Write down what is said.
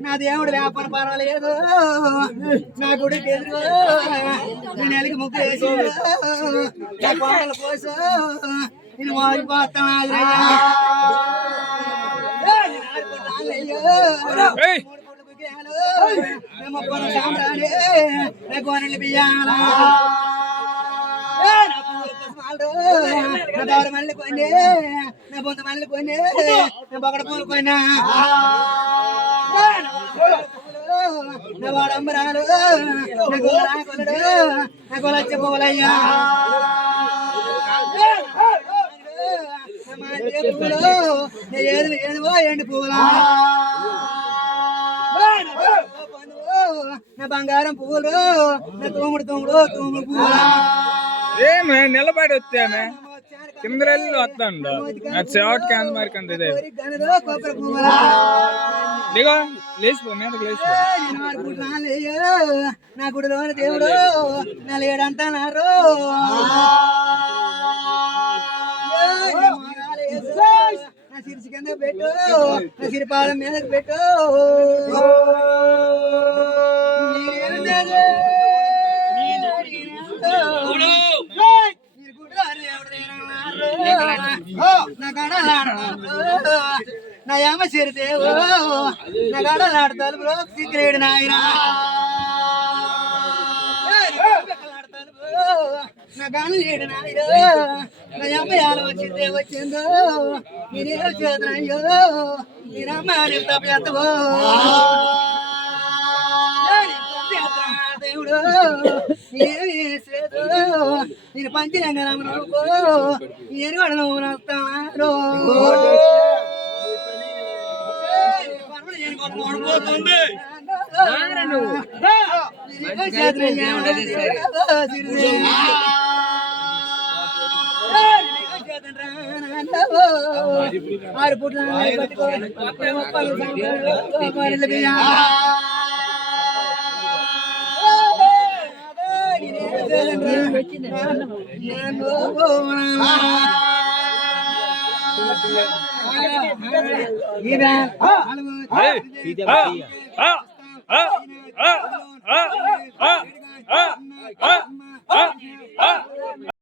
నా దేవుడు వ్యాపార పర్వాలేదు నా గుడికి ఎదురు నీ నెలకి ముగ్గు వేసి నా కోడల కోసం నేను మారిపోతాను గోనెలు బియ్యాల నా దౌర మళ్ళీ కొన్ని నా బొంత మళ్ళీ కొన్ని నా బొగడ పూలు కొన్నా నా వాడంబరాలు నా గోలా కొలడు నా గోలచ్చ పూలయ్యా పూలు ఏది ఏదివో ఎండి పూలా నా బంగారం పూలు నా తూముడు తూముడు పూలా ఏమే నిలబడి వచ్చామే కిందరెల్లి వస్తాండు సేవట్కి అంత మరి కంద ఇదే దిగో లేచిపో మీదకి లేచిపో నా గుడిలోని దేవుడు నా లేడంటున్నారు నా సిరిసి కింద పెట్టు నా సిరిపాలెం మీదకి పెట్టు నా యామ చేరితేవో నా గడలాడతాను సిగ్గులేడు నాయన నా గాను లేడు నాయన నా అమ్మ యాల వచ్చిందే వచ్చిందో నేనేం చేతనయ్యో నేనమ్మ తప్పో దేవుడు నేనేమి చేసేదో నేను పంచినంగా నమ్ముకో నేను కూడా నువ్వు నస్తాను ఆరు పుట్ల